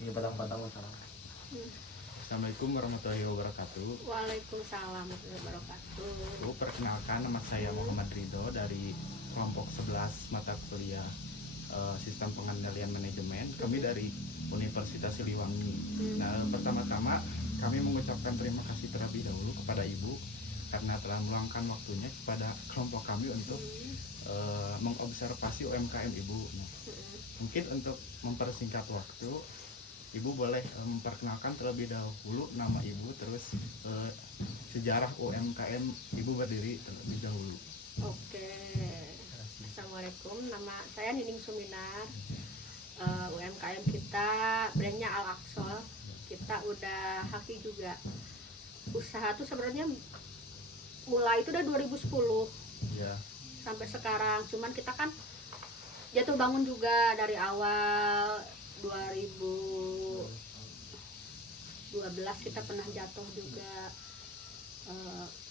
Ini batang-batang masalah. Assalamualaikum warahmatullahi wabarakatuh. Waalaikumsalam warahmatullahi wabarakatuh. Bu, perkenalkan, nama saya Muhammad Ridho dari kelompok 11 mata kuliah Sistem Pengendalian Manajemen. Kami dari Universitas Siliwangi. Nah, pertama-tama kami mengucapkan terima kasih terlebih dahulu kepada Ibu karena telah meluangkan waktunya kepada kelompok kami untuk mengobservasi UMKM Ibu. Nah, mungkin untuk mempersingkat waktu, Ibu boleh memperkenalkan terlebih dahulu nama Ibu, terus sejarah UMKM Ibu berdiri terlebih dahulu. Oke. Assalamualaikum, nama saya Nining Suminar. UMKM kita brandnya Al Aqsa. Kita udah haki juga. Usaha tuh sebenarnya mulai itu udah 2010 Ya. sampai sekarang. Cuman kita kan jatuh bangun juga dari awal 2012 kita pernah jatuh juga,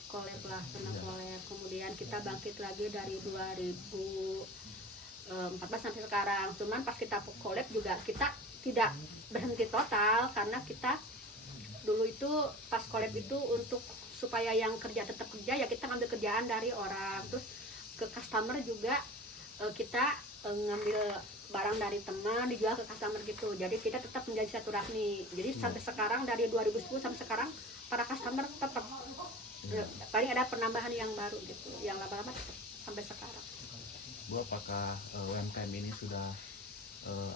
kolab lah, pernah kolab. Kemudian kita bangkit lagi dari 2014 sampai sekarang. Cuman pas kita kolab juga kita tidak berhenti total, karena kita dulu itu pas kolab itu untuk supaya yang kerja tetap kerja, ya kita ngambil kerjaan dari orang, terus ke customer juga kita ngambil barang dari teman dijual ke customer gitu. Jadi kita tetap menjadi silaturahmi. Jadi sampai sekarang dari 2010 sampai sekarang para customer tetap paling ada penambahan yang baru gitu, yang lama-lama sampai sekarang. Bu, apakah UMKM ini sudah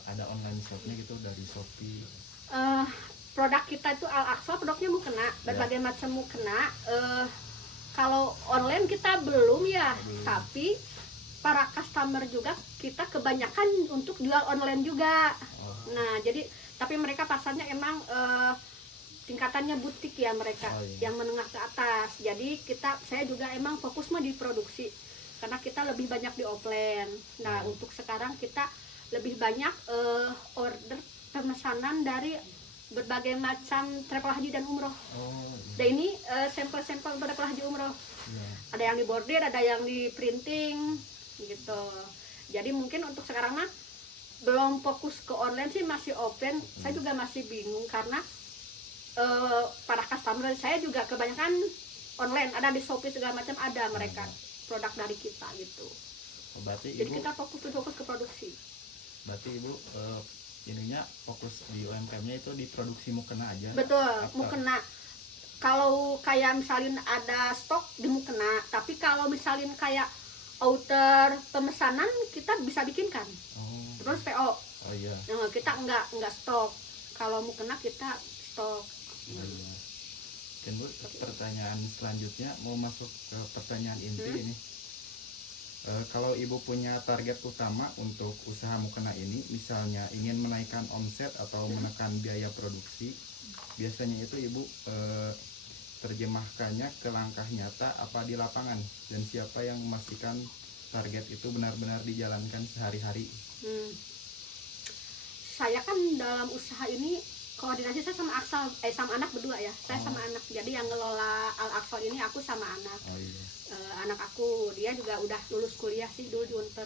ada online shopnya gitu dari Shopee? Produk kita itu Al Aqsa, produknya mukena, berbagai macam mukena. Kalau online kita belum ya, tapi para customer juga kita kebanyakan untuk jual online juga. Nah, jadi tapi mereka pasarnya emang tingkatannya butik ya mereka, yang menengah ke atas. Jadi saya juga emang fokus mah di produksi karena kita lebih banyak di offline. Nah, untuk sekarang kita lebih banyak order pemesanan dari berbagai macam travel haji dan umroh. Dan ini sampel-sampel untuk travel haji umroh. Ada yang di bordir, ada yang di printing gitu. Jadi mungkin untuk sekarang mah belum fokus ke online sih, masih open. Saya juga masih bingung karena para customer saya juga kebanyakan online, ada di Shopee segala macam, ada mereka produk dari kita gitu. Berarti jadi Ibu, kita fokus ke produksi. berarti Ibu ininya fokus di UMKM-nya itu di produksi mukena aja. Betul, mukena. Kalau kayak misalnya ada stok di mukena, tapi kalau misalnya kayak outer pemesanan kita bisa bikinkan. Terus PO. Oh iya. Nah, kita enggak stok. Kalau mukena kita stok. Mungkin Bu, pertanyaan selanjutnya mau masuk ke pertanyaan inti ini. Kalau Ibu punya target utama untuk usaha mukena ini, misalnya ingin menaikkan omset atau menekan biaya produksi, biasanya itu Ibu terjemahkannya ke langkah nyata apa di lapangan, dan siapa yang memastikan target itu benar-benar dijalankan sehari-hari? Saya kan dalam usaha ini koordinasi saya sama anak berdua ya. Saya sama anak. Jadi yang ngelola Al Aqsa ini aku sama anak. Anak aku, dia juga udah lulus kuliah sih dulu di Unpar.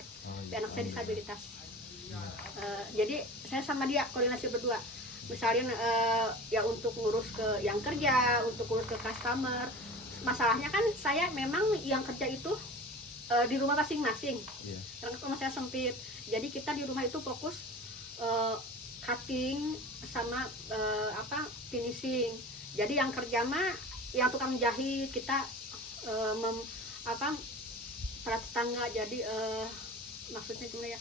Anak saya disabilitas. Jadi saya sama dia koordinasi berdua. Misalnya ya untuk ngurus ke yang kerja, untuk ngurus ke customer. Masalahnya kan saya memang yang kerja itu di rumah masing-masing. Karena rumah saya sempit. Jadi kita di rumah itu fokus cutting sama finishing. Jadi yang kerja mah yang tukang jahit, kita para tetangga, jadi maksudnya gimana ya,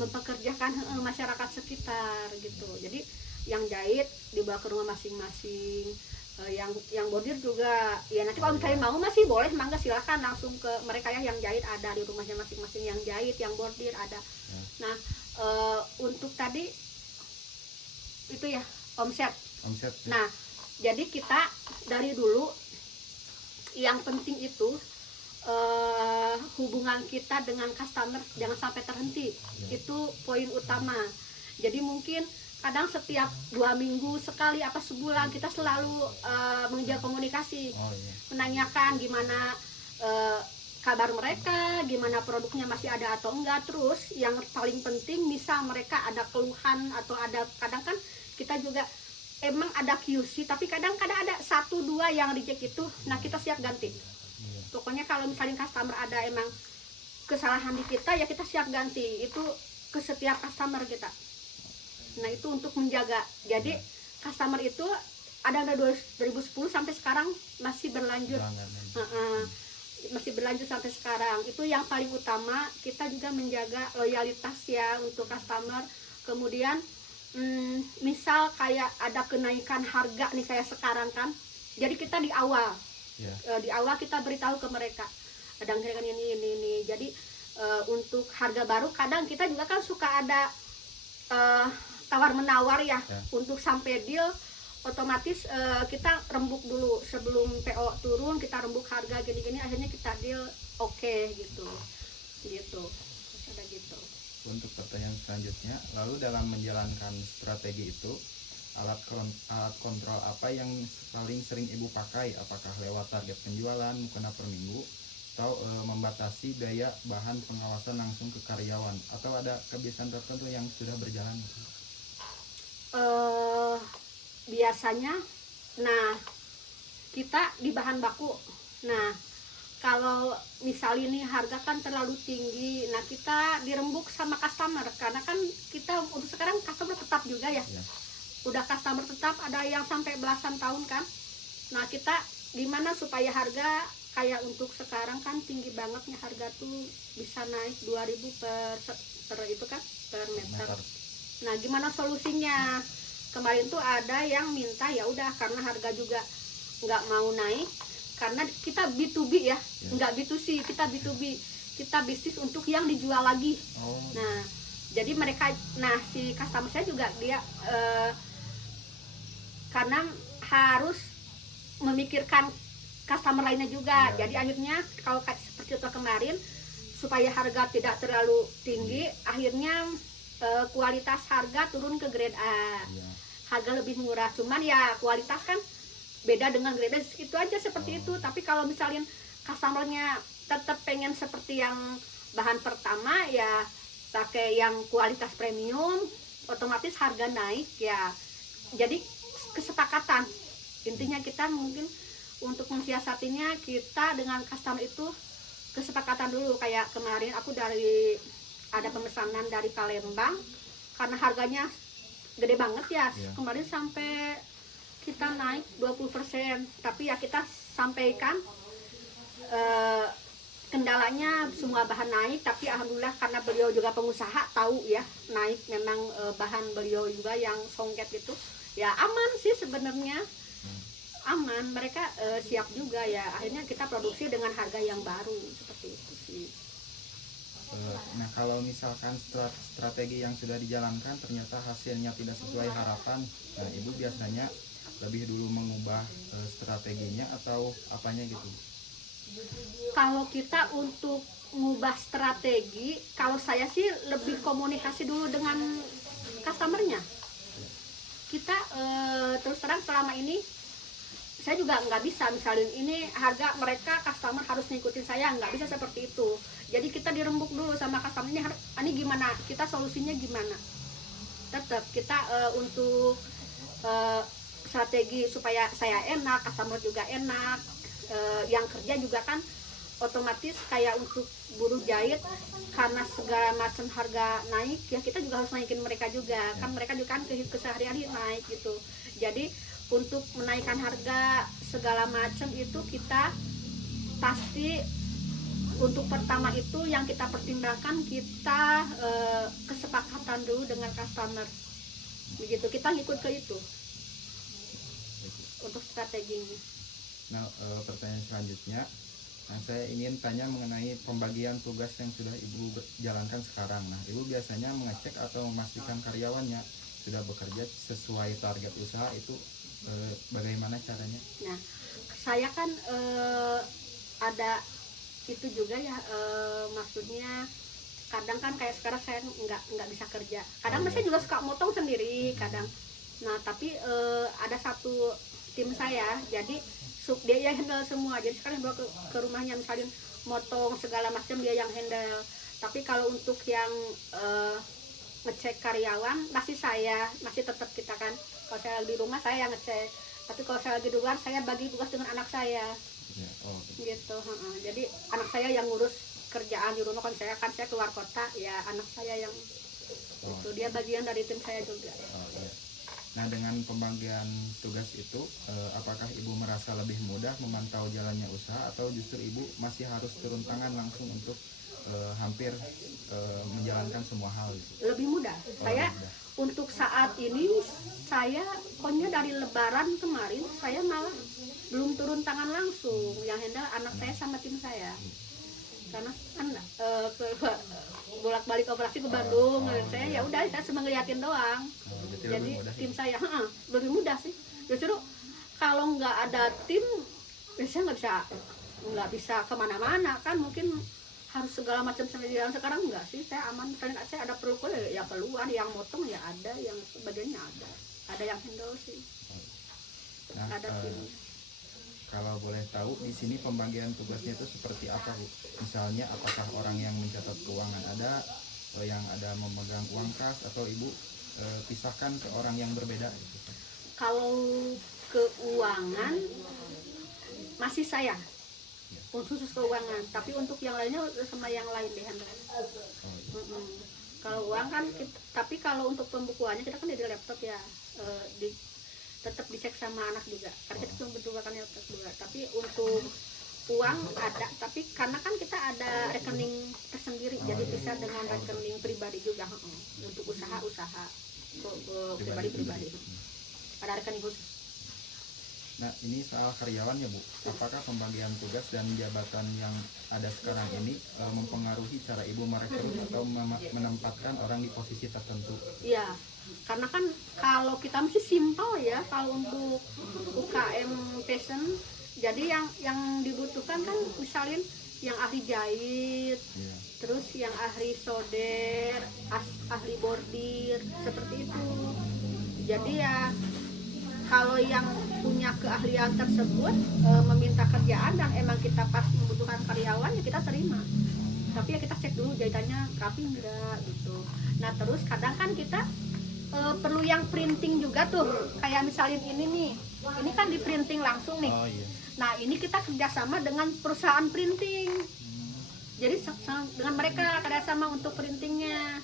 mempekerjakan masyarakat sekitar gitu. Jadi yang jahit dibawa ke rumah masing-masing, yang bordir juga ya, nanti kalau misalnya mau masih boleh, mangga silahkan langsung ke mereka ya, yang jahit ada di rumahnya masing-masing, yang jahit, yang bordir ada. Nah, untuk tadi itu ya omset. Nah, jadi kita dari dulu yang penting itu hubungan kita dengan customer jangan sampai terhenti. Itu poin utama. Jadi mungkin kadang setiap 2 minggu sekali apa sebulan kita selalu mengejar komunikasi, menanyakan gimana kabar mereka, gimana produknya masih ada atau enggak. Terus yang paling penting, misal mereka ada keluhan atau ada, kadang kan kita juga emang ada QC, tapi kadang-kadang ada 1-2 yang reject itu, nah kita siap ganti. Pokoknya kalau misalnya customer ada emang kesalahan di kita, ya kita siap ganti itu ke setiap customer kita. Nah itu untuk menjaga, jadi customer itu ada 2010 sampai sekarang masih berlanjut. Masih berlanjut sampai sekarang. Itu yang paling utama, kita juga menjaga loyalitas ya untuk customer. Kemudian misal kayak ada kenaikan harga nih kayak sekarang kan, jadi kita di awal di awal kita beritahu ke mereka ada kenaikan ini. Jadi untuk harga baru kadang kita juga kan suka ada tawar menawar ya. Untuk sampai deal otomatis kita rembuk dulu sebelum PO turun, kita rembuk harga gini-gini, akhirnya kita deal oke gitu. Ada gitu. Untuk pertanyaan selanjutnya, lalu dalam menjalankan strategi itu, alat kontrol apa yang paling sering Ibu pakai? Apakah lewat target penjualan mukena per minggu, atau membatasi daya bahan pengawasan langsung ke karyawan, atau ada kebiasaan tertentu yang sudah berjalan? Biasanya, nah kita di bahan baku. Nah kalau misalnya nih harga kan terlalu tinggi, nah kita dirembuk sama customer, karena kan kita untuk sekarang customer tetap juga ya. Udah customer tetap, ada yang sampai belasan tahun kan. Nah kita gimana supaya harga kayak untuk sekarang kan tinggi banget nih, harga tuh bisa naik 2.000 per itu kan per meter. Nah gimana solusinya? Kemarin tuh ada yang minta ya udah, karena harga juga nggak mau naik, karena kita B2B ya, nggak B2C, kita B2B, kita bisnis untuk yang dijual lagi. Nah jadi mereka, nah si customer saya juga dia karena harus memikirkan customer lainnya juga. Jadi akhirnya kalau seperti itu kemarin, supaya harga tidak terlalu tinggi, akhirnya kualitas harga turun ke grade A. Harga lebih murah, cuman ya kualitas kan beda dengan grade B, itu aja seperti itu. Tapi kalau misalnya customernya tetap pengen seperti yang bahan pertama, ya pakai yang kualitas premium, otomatis harga naik ya. Jadi kesepakatan, intinya kita mungkin untuk mensiasatinya, kita dengan customer itu kesepakatan dulu. Kayak kemarin aku ada pemesanan dari Palembang, karena harganya gede banget ya, kemarin sampai kita naik 20%, tapi ya kita sampaikan kendalanya semua bahan naik, tapi alhamdulillah karena beliau juga pengusaha tahu ya, naik memang bahan beliau juga yang songket gitu ya, aman sih sebenarnya, aman, mereka siap juga ya, akhirnya kita produksi dengan harga yang baru seperti itu sih. Nah kalau misalkan strategi yang sudah dijalankan ternyata hasilnya tidak sesuai harapan, nah Ibu biasanya lebih dulu mengubah strateginya atau apanya gitu? Kalau kita untuk mengubah strategi, kalau saya sih lebih komunikasi dulu dengan customernya. Kita terus terang selama ini saya juga nggak bisa misalin ini harga, mereka customer harus ngikutin saya, nggak bisa seperti itu. Jadi kita dirembuk dulu sama customernya, ini gimana, kita solusinya gimana. Tetap kita untuk strategi supaya saya enak, customer juga enak, yang kerja juga kan otomatis kayak untuk buruh jahit, karena segala macam harga naik ya kita juga harus naikin mereka juga, kan mereka juga kan keseharian naik gitu. Jadi untuk menaikkan harga segala macam itu kita pasti untuk pertama itu yang kita pertimbangkan, kita kesepakatan dulu dengan customer begitu, kita ngikut ke itu untuk strateginya. Nah pertanyaan selanjutnya, nah saya ingin tanya mengenai pembagian tugas yang sudah Ibu jalankan sekarang. Nah Ibu biasanya mengecek atau memastikan karyawannya sudah bekerja sesuai target usaha itu bagaimana caranya? Nah saya kan ada itu juga ya, maksudnya kadang kan kayak sekarang saya nggak bisa kerja, kadang saya juga suka motong sendiri kadang. Nah tapi ada satu tim saya, jadi dia yang handle semua, jadi sekarang bawa ke rumahnya, misalnya motong segala macam dia yang handle. Tapi kalau untuk yang ngecek karyawan masih tetap kita kan saya lagi di rumah saya yang ngecek, tapi kalau saya lagi di luar saya bagi tugas dengan anak saya. Ya, oh, Gitu. Jadi anak saya yang ngurus kerjaan di rumah, kan saya keluar kota ya anak saya yang itu dia bagian dari tim saya juga. iya. Nah, dengan pembagian tugas itu, apakah ibu merasa lebih mudah memantau jalannya usaha atau justru ibu masih harus turun tangan langsung untuk hampir menjalankan semua hal gitu? Lebih mudah. Saya Mudah. untuk saat ini saya pokoknya dari Lebaran kemarin saya malah belum turun tangan langsung, yang handle anak saya sama tim saya. Karena kan bolak-balik operasi ke Bandung, saya ya udah saya cuma ngeliatin doang. Jadi lebih mudah, tim saya lebih mudah sih. Justru kalau nggak ada tim, biasanya nggak bisa kemana-mana kan, mungkin harus segala macam sendirian. Sekarang enggak sih, saya aman. Misalnya saya ada perlu ya keluar, yang motong ya ada, yang sebagainya ada yang handle sih. Nah, Ada tim. kalau boleh tahu di sini pembagian tugasnya itu seperti apa, Bu? Misalnya apakah orang yang mencatat keuangan ada, yang ada memegang uang kas, atau ibu pisahkan ke orang yang berbeda gitu? Kalau keuangan masih saya khusus keuangan, tapi untuk yang lainnya sama yang lain deh handle. Kalau uang kan tapi kalau untuk pembukuannya kita kan di laptop ya, tetap dicek sama anak juga karena kita cuma berdua kan laptop juga. Tapi untuk uang ada, tapi karena kan kita ada rekening tersendiri, jadi bisa dengan rekening pribadi juga. Untuk usaha pribadi ada rekening khusus. Nah, ini soal karyawan ya, Bu. Apakah pembagian tugas dan jabatan yang ada sekarang ini mempengaruhi cara ibu merekrut atau menempatkan orang di posisi tertentu? Iya, karena kan kalau kita mesti simpel ya, kalau untuk UKM fashion, jadi yang dibutuhkan kan misalnya yang ahli jahit, terus yang ahli solder, ahli bordir, seperti itu. Jadi ya kalau yang punya keahlian tersebut meminta kerjaan dan emang kita pas membutuhkan karyawan ya kita terima. Tapi ya kita cek dulu jahitannya rapi enggak gitu. Nah terus kadang kan kita perlu yang printing juga tuh, kayak misalnya ini nih, ini kan di printing langsung nih. Nah ini kita kerjasama dengan perusahaan printing, jadi dengan mereka kerjasama untuk printingnya.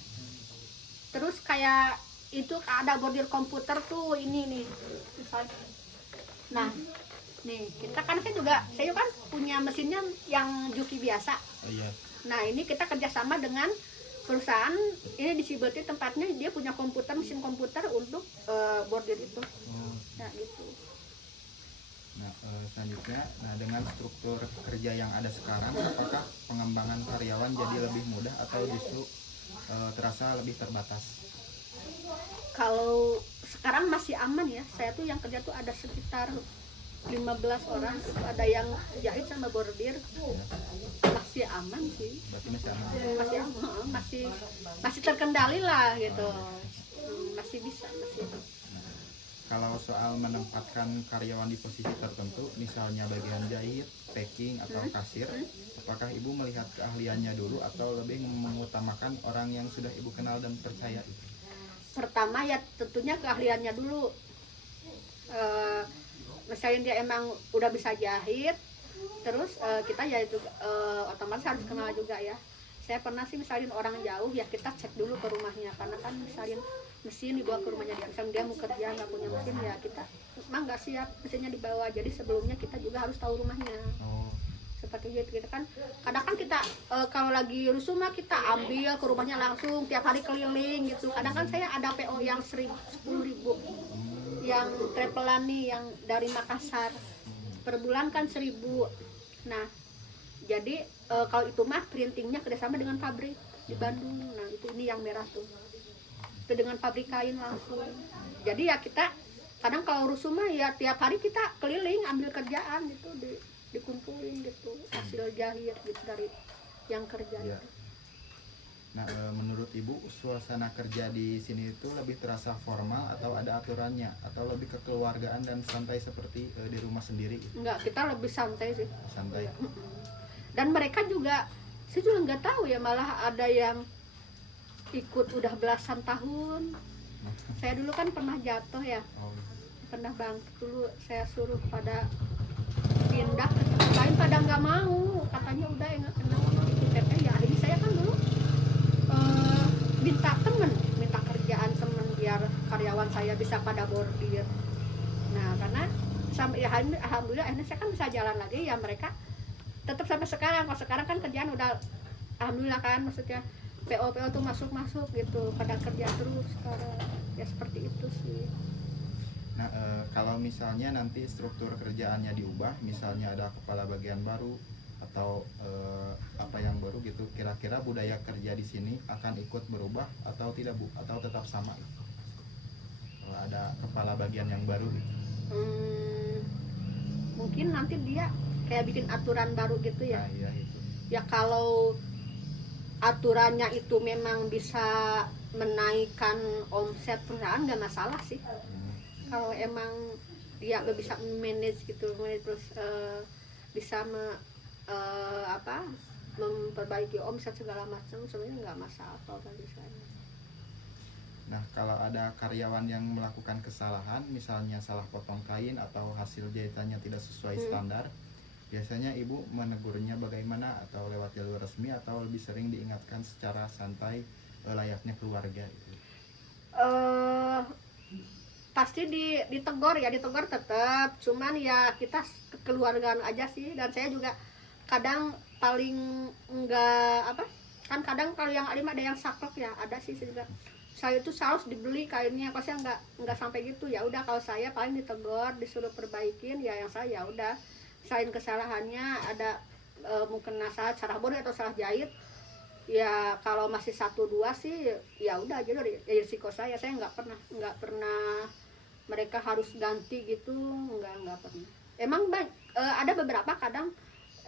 Terus kayak itu ada bordir komputer tuh ini nih misalnya. Nah nih kita kan saya kan punya mesinnya yang Juki biasa. Nah ini kita kerjasama dengan perusahaan ini di Cibeti, tempatnya dia punya mesin komputer untuk bordir itu. Nah gitu. Nah, selanjutnya, dengan struktur kerja yang ada sekarang, apakah pengembangan karyawan jadi lebih mudah atau justru terasa lebih terbatas? Kalau sekarang masih aman ya, saya tuh yang kerja tuh ada sekitar 15 orang, ada yang jahit sama bordir. Masih aman sih. Berarti masih aman? Masih aman, masih terkendali lah gitu. Masih bisa, masih. Kalau soal menempatkan karyawan di posisi tertentu, misalnya bagian jahit, packing, atau kasir, apakah ibu melihat keahliannya dulu atau lebih mengutamakan orang yang sudah ibu kenal dan percaya? Pertama ya tentunya keahliannya dulu. Misalnya dia emang udah bisa jahit, terus kita ya itu otomatis harus kenal juga ya. Saya pernah sih misalnya orang jauh ya kita cek dulu ke rumahnya, karena kan misalnya mesin dibawa ke rumahnya dia, misalnya dia mau kerja nggak punya mesin ya kita emang nggak siap mesinnya dibawa, jadi sebelumnya kita juga harus tahu rumahnya. Seperti itu kita kan kadang kan kita kalau lagi rusuh mah kita ambil ke rumahnya langsung tiap hari keliling gitu. Kadang kan saya ada PO yang 10.000 yang travelan nih yang dari Makassar per bulan kan 1.000. Nah jadi kalau itu mah printingnya kerjasama dengan pabrik di Bandung. Nah itu ini yang merah tuh itu dengan pabrik kain langsung. Jadi ya kita kadang kalau rusuh mah ya tiap hari kita keliling ambil kerjaan gitu, dikumpulin gitu hasil jahit gitu dari yang kerja. Ya. Nah, menurut ibu suasana kerja di sini itu lebih terasa formal atau ada aturannya, atau lebih kekeluargaan dan santai seperti di rumah sendiri? Enggak, kita lebih santai sih. Santai. Dan mereka juga, saya juga nggak tahu ya, malah ada yang ikut udah belasan tahun, Saya dulu kan pernah jatuh ya, Oh, pernah bangkit dulu, saya suruh pada pindah ke tempat lain, pada nggak mau, katanya udah nggak kenal sama itu teteh. Ya akhirnya saya kan dulu eh, minta kerjaan temen biar karyawan saya bisa pada bordir. Nah karena sampai ya alhamdulillah akhirnya saya kan bisa jalan lagi ya, mereka tetap sampai sekarang. Kalau sekarang kan kerjaan udah alhamdulillah kan, maksudnya PO tuh masuk gitu, pada kerja terus sekarang ya, seperti itu sih. nah kalau misalnya nanti struktur kerjaannya diubah, misalnya ada kepala bagian baru atau apa yang baru gitu, kira-kira budaya kerja di sini akan ikut berubah atau tidak Bu? Atau tetap sama gitu? Kalau ada kepala bagian yang baru gitu. hmm, Mungkin nanti dia kayak bikin aturan baru gitu ya. Nah, iya itu. Ya kalau aturannya itu memang bisa menaikkan omset perusahaan nggak masalah sih. Kalau emang dia bisa manage gitu, terus bisa memperbaiki omset segala macam, sebenarnya nggak masalah kalau bagi saya. Nah, kalau ada karyawan yang melakukan kesalahan, misalnya salah potong kain atau hasil jahitannya tidak sesuai standar, biasanya Ibu menegurnya bagaimana? Atau lewat jalur resmi atau lebih sering diingatkan secara santai layaknya keluarga gitu? Pasti ditegur ya, ditegur tetap, cuman ya kita kekeluargaan aja sih. Dan saya juga kadang paling enggak apa, kan kadang kalau yang lima ada yang saklek ya, ada sih juga. Saya itu harus dibeli kainnya, kalau saya enggak sampai gitu. Ya udah, kalau saya paling ditegur, disuruh perbaikin ya, yang saya udah selain kesalahannya ada mungkin salah cara bodi atau salah jahit ya, kalau masih 1-2 sih ya udah aja dari ya, risiko saya nggak pernah mereka harus ganti gitu, nggak pernah. Emang ada beberapa kadang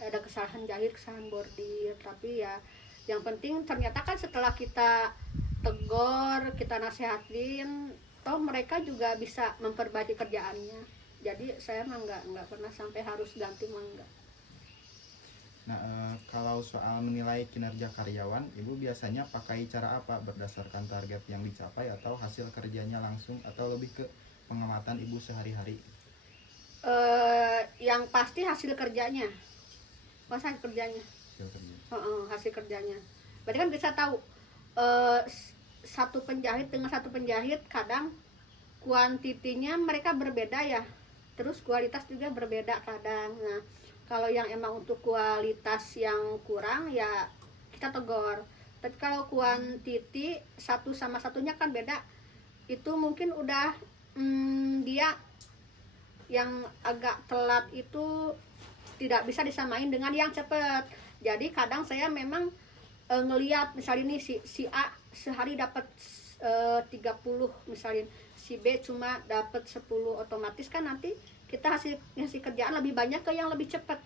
ada kesalahan jahit, kesalahan bordir, tapi ya yang penting ternyata kan setelah kita tegur, kita nasihatin, toh mereka juga bisa memperbaiki kerjaannya. Jadi saya mah nggak pernah sampai harus ganti, mah enggak. Nah, kalau soal menilai kinerja karyawan, Ibu biasanya pakai cara apa? Berdasarkan target yang dicapai atau hasil kerjanya langsung, atau lebih ke pengamatan Ibu sehari-hari? Yang pasti hasil kerjanya, hasil kerjanya. Hasil kerja. Hasil kerjanya. Berarti kan bisa tahu satu penjahit dengan satu penjahit kadang kuantitinya mereka berbeda ya. Terus kualitas juga berbeda kadang. Nah, kalau yang emang untuk kualitas yang kurang ya kita tegur. Tapi kalau kuantiti satu sama satunya kan beda, itu mungkin udah dia yang agak telat itu tidak bisa disamain dengan yang cepat. Jadi kadang saya memang ngelihat misalnya ini si A sehari dapat 30 misalnya, si B cuma dapat 10, otomatis kan nanti kita hasil kerjaan lebih banyak ke yang lebih cepat.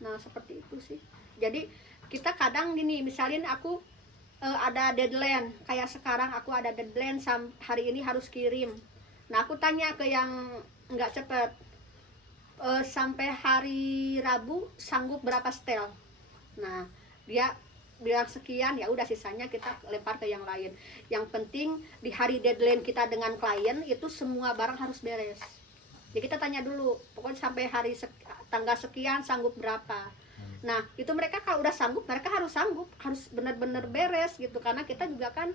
Nah seperti itu sih. Jadi kita kadang gini, misalnya aku ada deadline, kayak sekarang aku ada deadline hari ini harus kirim. Nah aku tanya ke yang nggak cepet, sampai hari Rabu sanggup berapa setel. Nah dia bilang sekian, ya udah sisanya kita lempar ke yang lain. Yang penting di hari deadline kita dengan klien itu semua barang harus beres. Jadi kita tanya dulu, pokoknya sampai tanggal sekian sanggup berapa. Nah itu mereka kalau udah sanggup, mereka harus benar-benar beres gitu, karena kita juga kan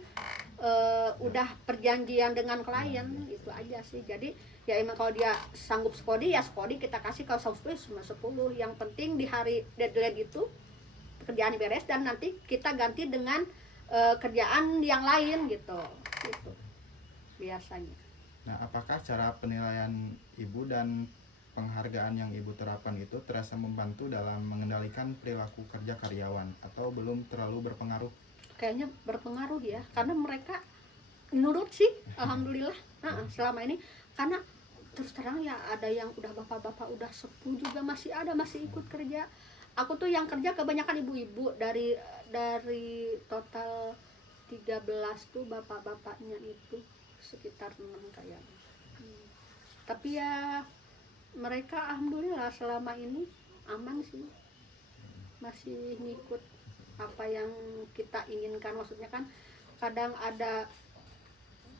udah perjanjian dengan klien, itu aja sih. Jadi ya emang kalau dia sanggup sekodi ya sekodi kita kasih, kalau sanggup 10 cuma 10. Yang penting di hari deadline itu kerjaan beres dan nanti kita ganti dengan kerjaan yang lain gitu biasanya. Nah, apakah cara penilaian Ibu dan penghargaan yang Ibu terapkan itu terasa membantu dalam mengendalikan perilaku kerja karyawan atau belum terlalu berpengaruh? Kayaknya berpengaruh ya, karena mereka nurut sih, alhamdulillah. Selama ini, karena terus terang ya ada yang udah bapak-bapak udah sepuh juga masih ikut kerja. Aku tuh yang kerja kebanyakan ibu-ibu, dari total 13 tuh bapak-bapaknya itu sekitar 6 kayaknya. Tapi ya mereka alhamdulillah selama ini aman sih, masih ngikut apa yang kita inginkan. Maksudnya kan kadang ada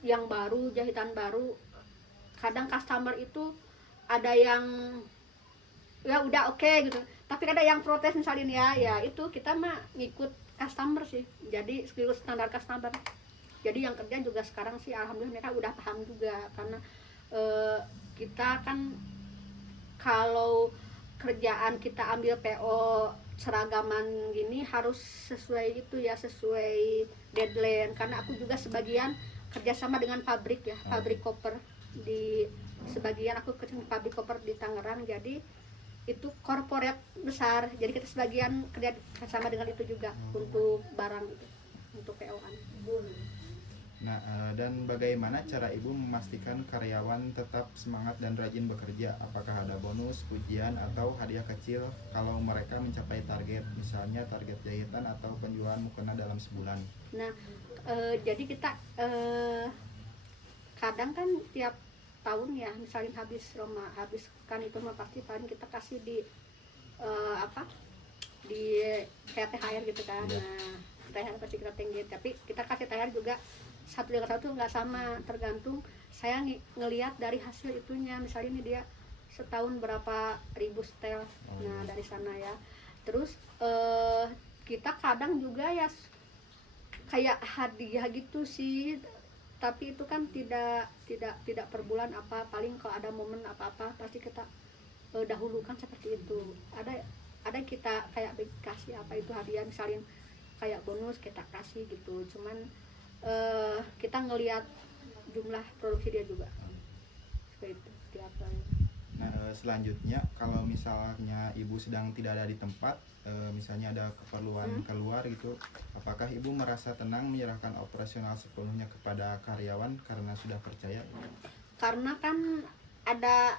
yang baru, jahitan baru, kadang customer itu ada yang ya udah oke gitu, tapi ada yang protes misalnya ya itu kita mah ngikut customer sih, jadi standar customer. Jadi yang kerja juga sekarang sih alhamdulillah mereka udah paham juga, karena kita kan kalau kerjaan kita ambil PO seragaman gini harus sesuai itu ya, sesuai deadline, karena aku juga sebagian kerjasama dengan pabrik ya, pabrik koper di sebagian, aku kerja di pabrik koper di Tangerang, jadi itu korporat besar, jadi kita sebagian kerja sama dengan itu juga untuk barang itu, untuk PO-an. Nah, dan bagaimana cara Ibu memastikan karyawan tetap semangat dan rajin bekerja? Apakah ada bonus, pujian, atau hadiah kecil kalau mereka mencapai target, misalnya target jahitan atau penjualan mukena dalam sebulan? Nah, jadi kita kadang kan tiap tahun ya, misalnya habis kan itu mah pasti paling kita kasih di di kayak THR gitu kan. Ya. Nah, THR pasti kita tinggi, tapi kita kasih THR juga satu dengan satu nggak sama, tergantung saya ngelihat dari hasil itunya, misalnya ini dia setahun berapa ribu setel. Nah dari sana ya, terus kita kadang juga ya kayak hadiah gitu sih, tapi itu kan tidak per bulan, apa paling kalau ada momen apa-apa pasti kita dahulukan seperti itu. Ada kita kayak kasih apa itu hadiah, misalnya kayak bonus kita kasih gitu, cuman kita ngelihat jumlah produksi dia juga seperti itu tiap tahun. Nah, selanjutnya kalau misalnya Ibu sedang tidak ada di tempat, misalnya ada keperluan keluar gitu, apakah Ibu merasa tenang menyerahkan operasional sepenuhnya kepada karyawan karena sudah percaya? Karena kan ada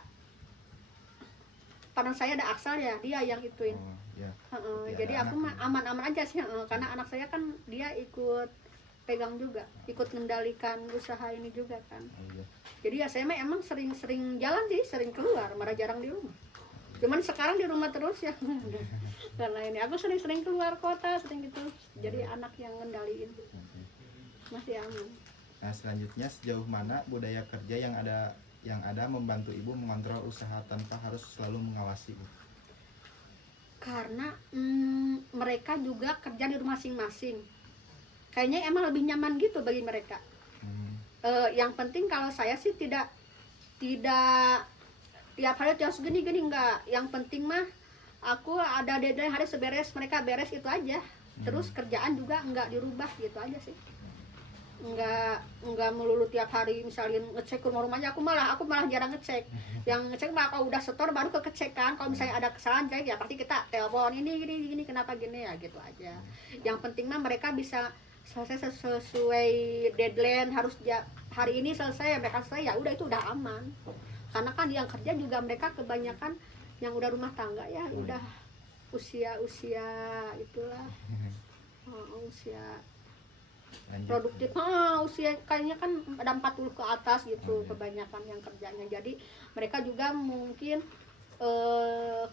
pada saya ada Aksal ya, dia yang ituin. Ya. Jadi aku mah aman-aman aja sih, karena anak saya kan dia ikut pegang juga, ikut mengendalikan usaha ini juga kan. Iya. Jadi ya saya mah emang sering jalan sih, sering keluar, malah jarang di rumah. Cuman sekarang di rumah terus ya. Karena ini aku sering keluar kota, sering gitu. Jadi anak yang ngendaliin. Masih aman. Nah, selanjutnya sejauh mana budaya kerja yang ada membantu Ibu mengontrol usaha tanpa harus selalu mengawasi? Karena mereka juga kerja di rumah masing-masing. Kayaknya emang lebih nyaman gitu bagi mereka. Yang penting kalau saya sih tidak tiap hari harus gini enggak. Yang penting mah aku ada deadline hari seberes, mereka beres itu aja. Terus kerjaan juga enggak dirubah gitu aja sih. Enggak melulu tiap hari misalnya ngecek rumahnya, aku malah jarang ngecek. Yang ngecek mah kalau udah setor baru kecek kan. Kalau misalnya ada kesalahan ya pasti kita telepon ini kenapa gini ya gitu aja. Yang penting mah mereka bisa selesai sesuai deadline, harus hari ini selesai, mereka selesai ya udah, itu udah aman. Karena kan yang kerja juga mereka kebanyakan yang udah rumah tangga ya, udah usia itulah, usia produktif, usia kayaknya kan ada 40 ke atas gitu, kebanyakan yang kerjanya. Jadi mereka juga mungkin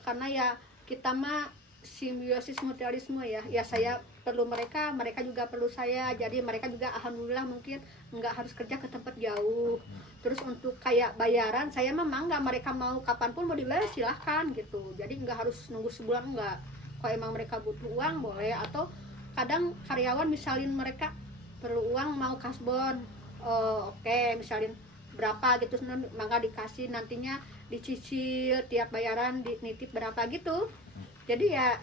karena ya kita mah simbiosis mutualisme ya saya perlu mereka juga perlu saya, jadi mereka juga alhamdulillah mungkin nggak harus kerja ke tempat jauh. Terus untuk kayak bayaran saya memang nggak, mereka mau kapanpun mau dibayar silahkan gitu, jadi nggak harus nunggu sebulan, nggak. Kalau emang mereka butuh uang boleh, atau kadang karyawan misalin mereka perlu uang mau kasbon, oke, misalin berapa gitu, maka dikasih, nantinya dicicil tiap bayaran nitip berapa gitu. Jadi ya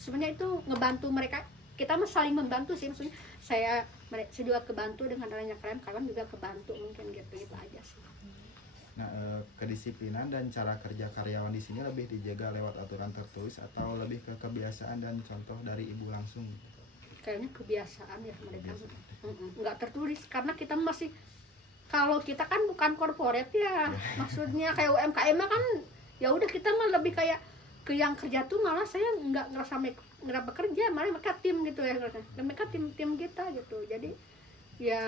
sebenarnya itu ngebantu mereka, kita mah saling membantu sih, maksudnya saya juga kebantu dengan adanya kalian juga kebantu, mungkin gitu aja sih. Nah, kedisiplinan dan cara kerja karyawan di sini lebih dijaga lewat aturan tertulis atau lebih ke kebiasaan dan contoh dari Ibu langsung? Kayaknya kebiasaan ya mereka, nggak tertulis, karena kita masih, kalau kita kan bukan korporat ya, maksudnya kayak UMKM kan ya udah, kita mah lebih kayak ke yang kerja tuh malah saya nggak ngerasa mereka bekerja, malah mereka tim gitu ya, mereka tim kita gitu. Jadi ya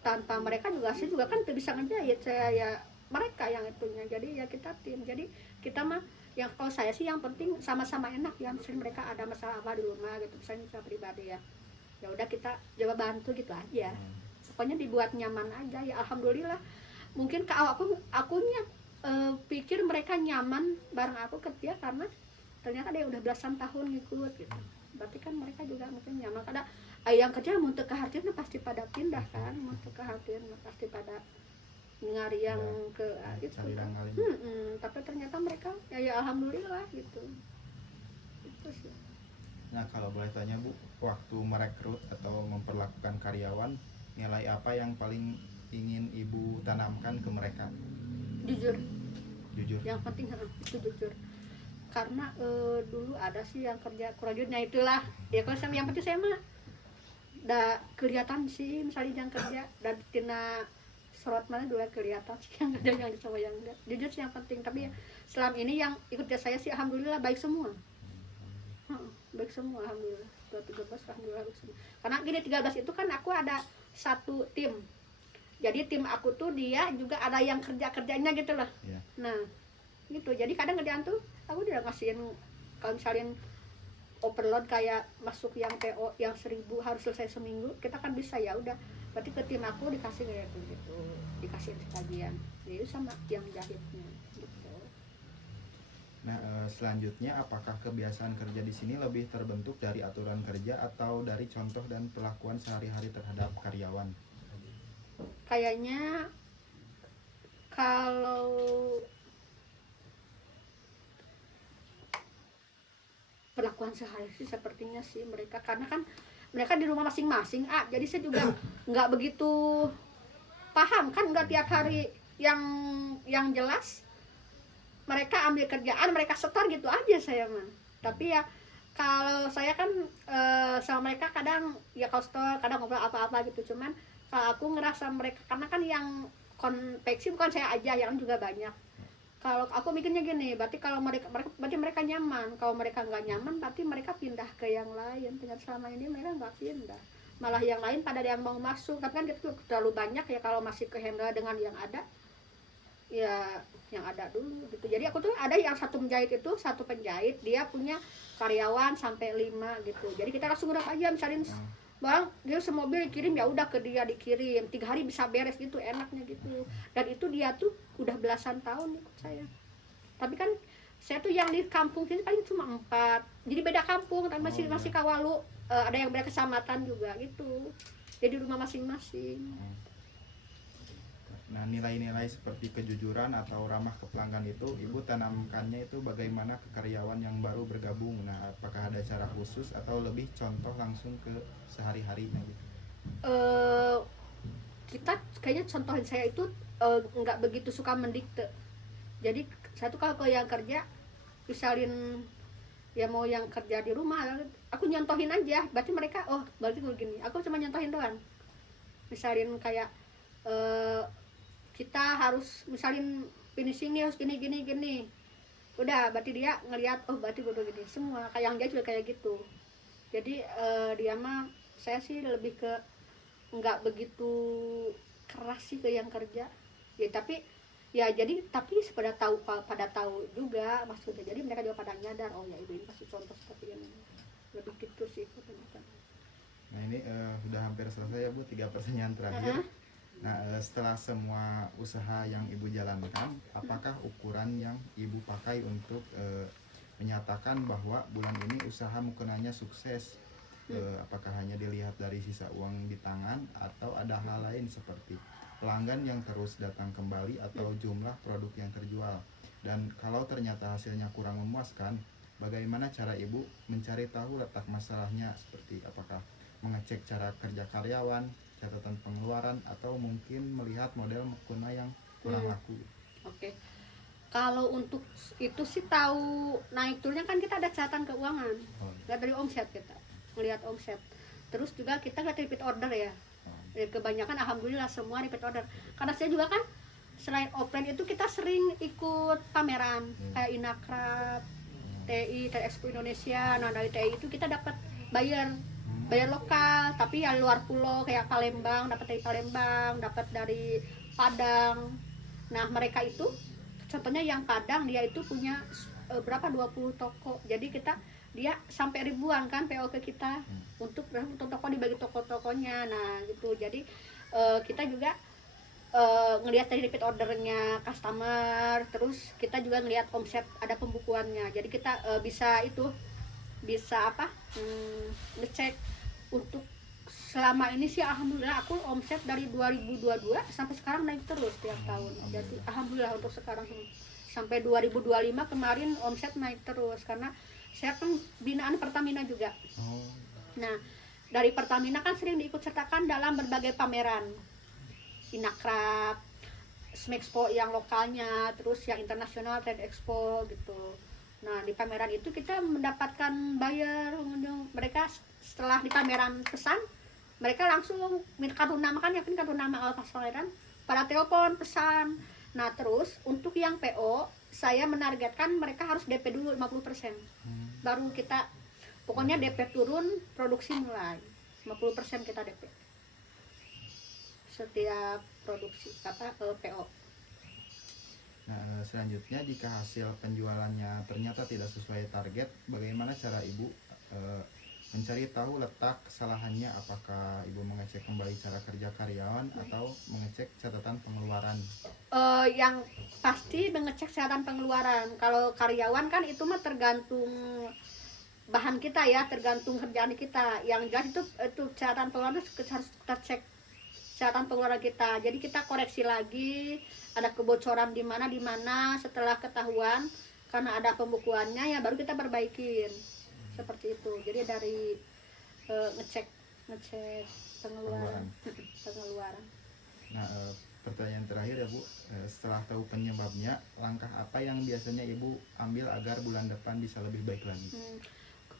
tanpa mereka juga saya juga kan bisa ngejahit, saya ya mereka yang itunya, jadi ya kita tim. Jadi kita mah yang, kalau saya sih yang penting sama-sama enak ya, misalnya mereka ada masalah apa di rumah gitu, misalnya saya pribadi ya udah kita coba bantu gitu aja. pokoknya dibuat nyaman aja ya alhamdulillah. Mungkin kalau akunya pikir mereka nyaman bareng aku kerja karena ternyata dia udah belasan tahun ngikut gitu. Berarti kan mereka juga mungkin nyaman karena yang kerja mau ke Hartien pasti pada pindah kan, mau ke Hartien pasti pada ngari yang ke gitu kan. Tapi ternyata mereka ya alhamdulillah gitu. Itu sih. Nah kalau boleh tanya Bu, waktu merekrut atau memperlakukan karyawan, nilai apa yang paling ingin Ibu tanamkan ke mereka? Jujur. Jujur. Yang penting itu jujur. Karena dulu ada sih yang kerja kurangnya itulah. Ya kalau yang penting saya mah udah kelihatan sih misalnya yang kerja dan tina sorot mana dulu kelihatan sih yang kerja yang sama yang enggak. Jujur sih yang penting. Tapi ya, selama ini yang ikut saya sih alhamdulillah baik semua. Baik semua alhamdulillah. 13 alhamdulillah baik semua. Karena gini 13 itu kan aku ada satu tim. Jadi tim aku tuh dia juga ada yang kerjanya gitu loh. Yeah. Nah, gitu. Jadi kadang kerjaan tuh aku udah ngasihin kalau misalnya overload kayak masuk yang PO yang 1000 harus selesai seminggu, kita kan bisa ya udah. Berarti ke tim aku dikasih kayak gitu. Dikasih sebagian. Jadi sama yang jahitnya gitu. Nah, selanjutnya apakah kebiasaan kerja di sini lebih terbentuk dari aturan kerja atau dari contoh dan perlakuan sehari-hari terhadap karyawan? Kayaknya kalau perlakuan sehari sih sepertinya sih mereka karena kan mereka di rumah masing-masing jadi saya juga nggak begitu paham kan nggak tiap hari yang jelas mereka ambil kerjaan mereka setor gitu aja saya mah. Tapi ya kalau saya kan sama mereka kadang ya kostor kadang ngobrol apa-apa gitu. Cuman kalau aku ngerasa mereka karena kan yang konveksi bukan saya aja yang juga banyak. Kalau aku mikirnya gini, berarti kalau mereka nyaman. Kalau mereka nggak nyaman, berarti mereka pindah ke yang lain. Ternyata selama ini mereka nggak pindah. Malah yang lain pada yang mau masuk. Tapi kan itu terlalu banyak ya kalau masih ke handle dengan yang ada. Ya yang ada dulu gitu. Jadi aku tuh ada yang satu penjahit dia punya karyawan sampai 5 gitu. Jadi kita langsung gerak aja misalnya barang dia semobil dikirim ya udah ke dia dikirim 3 hari bisa beres gitu enaknya gitu. Dan itu dia tuh udah belasan tahun ikut saya. Tapi kan saya tuh yang di kampung sini paling cuma 4. Jadi beda kampung dan masih Kawalu, ada yang beda kecamatan juga gitu. Jadi rumah masing-masing. Nah, nilai-nilai seperti kejujuran atau ramah ke pelanggan itu Ibu tanamkannya itu bagaimana ke karyawan yang baru bergabung? Nah, apakah ada cara khusus atau lebih contoh langsung ke sehari-harinya gitu? Kita kayaknya contohin saya itu nggak begitu suka mendikte. Jadi saya tuh kalau yang kerja misalin ya mau yang kerja di rumah aku nyontohin aja, berarti mereka berarti begini. Aku cuma nyontohin doang. Misalin kayak kita harus misalin finishing nih harus gini udah berarti dia ngelihat berarti gue gini semua kayak yang dia juga kayak gitu. Jadi dia mah saya sih lebih ke nggak begitu keras sih ke yang kerja ya, tapi pada tahu juga maksudnya. Jadi mereka juga pada nyadar ya ibu ini kasih contoh seperti ini, lebih gitu sih. Nah ini udah hampir selesai ya Bu, 3 pertanyaan terakhir. Nah, setelah semua usaha yang Ibu jalankan, apakah ukuran yang Ibu pakai untuk menyatakan bahwa bulan ini usaha mukenanya sukses? Apakah hanya dilihat dari sisa uang di tangan atau ada hal lain seperti pelanggan yang terus datang kembali atau jumlah produk yang terjual? Dan kalau ternyata hasilnya kurang memuaskan, bagaimana cara Ibu mencari tahu letak masalahnya? Seperti apakah mengecek cara kerja karyawan, catatan pengeluaran, atau mungkin melihat model mukena yang kurang laku? Oke. Kalau untuk itu sih tahu naik turunnya kan kita ada catatan keuangan. Lihat dari omset kita, melihat omset. Terus juga kita lihat repeat order ya. Kebanyakan alhamdulillah semua repeat order. Karena saya juga kan selain offline itu kita sering ikut pameran kayak Inakrab, TI, Expo Indonesia. Nah dari TI itu kita dapat bayar lokal, tapi ya luar pulau kayak Palembang, dapat dari Palembang, dapat dari Padang. Nah mereka itu contohnya yang Padang dia itu punya berapa 20 toko. Jadi dia sampai ribuan kan PO ke kita untuk toko dibagi toko-tokonya. Nah gitu. Jadi kita juga ngelihat dari repeat ordernya customer, terus kita juga ngelihat omset, ada pembukuannya. Jadi kita bisa ngecek untuk selama ini sih alhamdulillah aku omset dari 2022 sampai sekarang naik terus tiap tahun. Jadi alhamdulillah untuk sekarang sampai 2025 kemarin omset naik terus karena saya kan binaan Pertamina juga. Nah, dari Pertamina kan sering diikut sertakan dalam berbagai pameran. Inakrab, Smexpo yang lokalnya, terus yang internasional Trade Expo gitu. Nah, di pameran itu kita mendapatkan buyer, pengunjung. Mereka setelah di pameran pesan, mereka langsung minta kartu nama, kan yakin kartu nama awal pasaran, pada telepon pesan. Nah, terus untuk yang PO, saya menargetkan mereka harus DP dulu 50%. Baru kita, pokoknya DP turun, produksi mulai. 50% kita DP. Setiap produksi PO. Nah, selanjutnya jika hasil penjualannya ternyata tidak sesuai target, bagaimana cara Ibu mencari tahu letak kesalahannya? Apakah Ibu mengecek kembali cara kerja karyawan atau mengecek catatan pengeluaran? Yang pasti mengecek catatan pengeluaran. Kalau karyawan kan itu mah tergantung bahan kita ya, tergantung kerjaan kita. Yang jelas itu catatan pengeluaran harus kita cek catatan pengeluaran kita. Jadi kita koreksi lagi, ada kebocoran di mana setelah ketahuan karena ada pembukuannya ya baru kita perbaikin. Seperti itu. Jadi dari ngecek pengeluaran. Nah, pertanyaan terakhir ya Bu, setelah tahu penyebabnya, langkah apa yang biasanya Ibu ambil agar bulan depan bisa lebih baik lagi?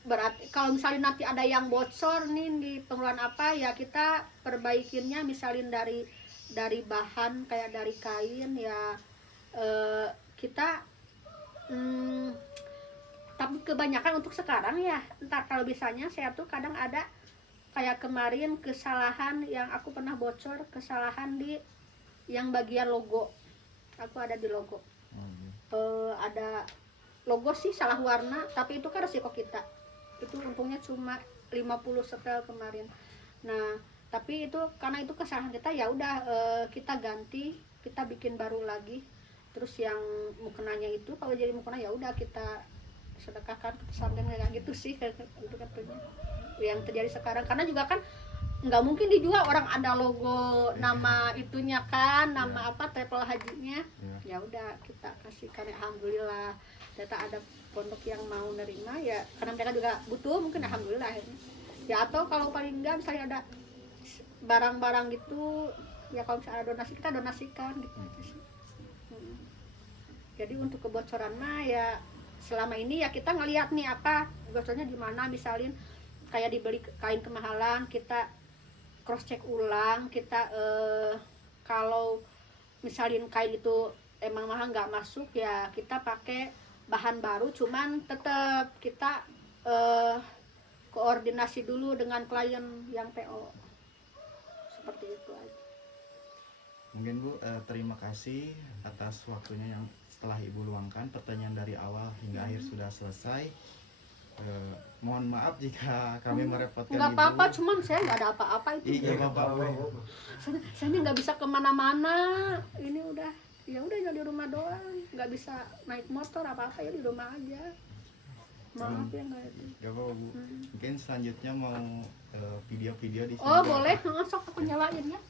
Berarti kalau misalnya nanti ada yang bocor nih di pengeluaran apa ya kita perbaikinnya, misalnya dari bahan kayak dari kain ya kita tapi kebanyakan untuk sekarang ya entar kalau misalnya saya tuh kadang ada kayak kemarin kesalahan yang aku pernah bocor, kesalahan di yang bagian logo, aku ada di logo ada logo sih salah warna, tapi itu kan resiko kita, itu untungnya cuma 50 setel kemarin. Nah tapi itu karena itu kesalahan kita ya udah kita ganti, kita bikin baru lagi. Terus yang mukenanya itu kalau jadi mukena ya udah kita sedekahkan ke pesantren kayak gitu sih itu katanya yang terjadi sekarang. Karena juga kan nggak mungkin dijual orang ada logo nama itunya kan, nama apa travel hajinya, ya udah kita kasihkan. Alhamdulillah ternyata ada pondok yang mau nerima ya karena mereka juga butuh mungkin, alhamdulillah akhirnya. Ya atau kalau paling enggak misalnya ada barang-barang gitu ya kalau misalnya ada donasi kita donasikan gitu aja sih. Jadi untuk kebocoran mah ya selama ini ya kita ngelihat nih apa bocornya di mana, misalin kayak dibeli kain kemahalan kita cross check ulang, kita kalau misalin kain itu emang mahal nggak masuk ya kita pakai bahan baru, cuman tetap kita koordinasi dulu dengan klien yang PO. Seperti itu aja. Mungkin Bu, terima kasih atas waktunya yang setelah Ibu luangkan. Pertanyaan dari awal hingga akhir sudah selesai. Mohon maaf jika kami merepotkan Nggak Ibu. apa-apa, cuman saya nggak ada apa-apa itu. Iya Bapak. Saya nggak bisa kemana-mana. Ini udah ya di rumah doang, nggak bisa naik motor apa-apa, ya di rumah aja. Maaf ya nggak itu. Gak apa-apa Bu. Mungkin selanjutnya mau video-video di sini. Oh boleh, sok aku nyalain ya.